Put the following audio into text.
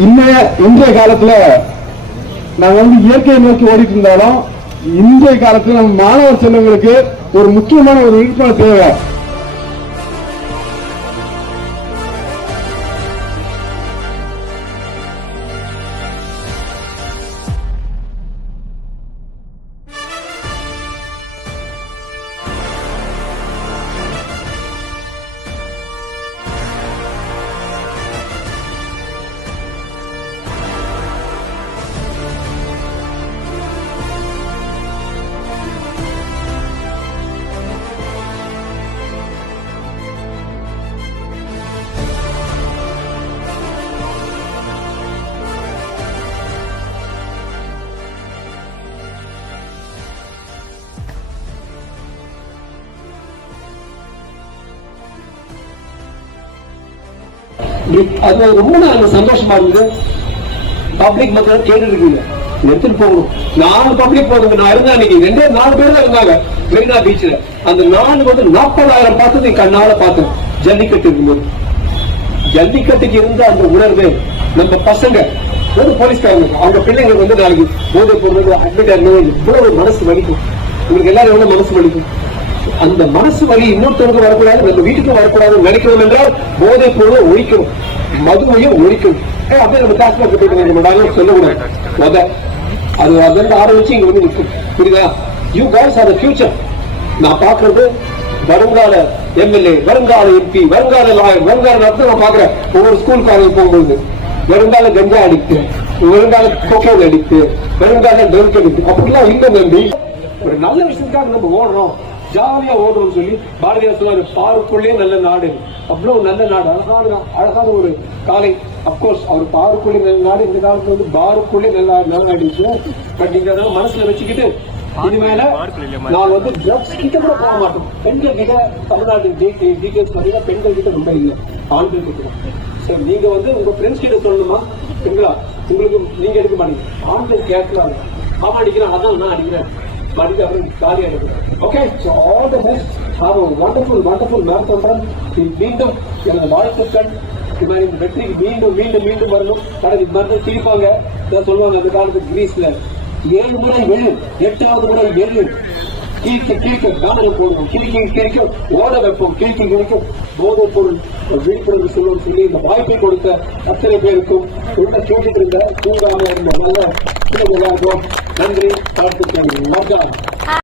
இன்றைய காலத்துல நாங்க இயற்கையை நோக்கி ஓடிட்டு இருந்தாலும் இன்றைய காலத்துல நம்ம மாணவர் செல்வங்களுக்கு ஒரு முக்கியமான ஒரு விழிப்புணர்வு தேவை. அது ரொம்ப சந்தோஷமா இருந்தது. பப்ளிக் மக்கள் கேட்டு இருக்கீங்க, எடுத்துட்டு போகணும். 4 பப்ளிக் போதுங்க. நான் இருந்தேன் அன்னைக்கு 4 பேர் தான் இருந்தாங்க மெரினா பீச்ல. அந்த 40,000 பார்த்தது கண்ணால பார்த்தேன். ஜல்லிக்கட்டு இருக்கும்போது ஜல்லிக்கட்டுக்கு இருந்த அந்த உணர்வு நம்ம பசங்க ஒரு போலீஸ்காரங்க அவங்க பிள்ளைங்களுக்கு நாளைக்கு போதை பொருள் அட்மிட் ஆகணும், இவ்வளவு மனசு வலிக்கும். உங்களுக்கு எல்லாரும் எவ்வளவு மனசு வலிக்கும். அந்த மனசு வலி இன்னொருத்தருக்கு வரக்கூடாது, நம்ம வீட்டுக்கு வரக்கூடாது நினைக்கணும் என்றால் போதை பொருளை ஒழிக்கணும், மதுவையும் ஒழிக்கணும். அப்படியே நம்ம டாக்டர் சொல்லக்கூடாது. அது அதற்கு ஆரம்பிச்சு இங்க நிற்கும். புரியுதா? You guys are the future. நான் பாக்குறது வருங்கால எம்எல்ஏ, வருங்கால எம்பி, வருங்கால லாயர், வருங்கால நான் பாக்குறேன். ஒவ்வொரு ஸ்கூல் காலேஜ் போகும்போது வருங்கால கஞ்சா அடிக்ட், வருங்கால கொக்கைன் அடிக்ட், வருங்கால ட்ரக் அடிக்ட் அப்படிலாம் இல்லை நம்பி ஒரு நல்ல விஷயத்துக்காக நம்ம ஓடுறோம், ஜாலியா ஓடுறோம்னு சொல்லி பாரதியார் சொல்லுவாரு, பாருக்குள்ளே நல்ல நாடு. அவ்வளவு நல்ல நாடு, அழகான ஒரு காலை. அப்கோர்ஸ் அவர் பாருக்குள்ளே நல்ல நாடு, இந்த காலத்துல பாருக்குள்ளே நல்ல நாடு. பட் நீங்க அதெல்லாம் மனசுல வச்சுக்கிட்டு இனிமேல நான் ட்ரக்ஸ் கிட்ட கூட போக மாட்டோம். பெண்கள் கிட்ட தமிழ்நாட்டு டீட்டெயில்ஸ் பாத்தீங்கன்னா பெண்கள் கிட்ட ரொம்ப இல்லை, ஆண்கள் கிட்ட. சரி, நீங்க உங்க ஃப்ரெண்ட்ஸ் கிட்ட சொல்லணுமா, பெண்களா உங்களுக்கு நீங்க எடுக்க மாட்டீங்க, ஆண்கள் கேட்கலாம். மாமா அடிக்கிறேன், அதான் நான் அடிக்கிறேன், மீண்டும் எனது வாழ்த்துக்கள். வெற்றிக்கு மீண்டும் மீண்டும் மீண்டும் வரணும். தீர்ப்பாங்க சொல்லுவாங்க அந்த காலத்து கிரீஸ்ல 7 முறை வெள்ளு, 8வது முறை வெள்ளு, கீழ்க்க காதல் போடணும், கிழிக்க ஓட வைப்போம், கிழிக்கும் போதைப் பொருள் விழிப்புணர்வு சொல்லுவோம் சொல்லி இந்த வாய்ப்பை கொடுத்த அத்தனை பேருக்கும் உள்ள கேட்டுட்டு இருந்த தூங்காம இருந்த நல்ல எல்லாருக்கும் நன்றி, வாழ்த்துக்கள்.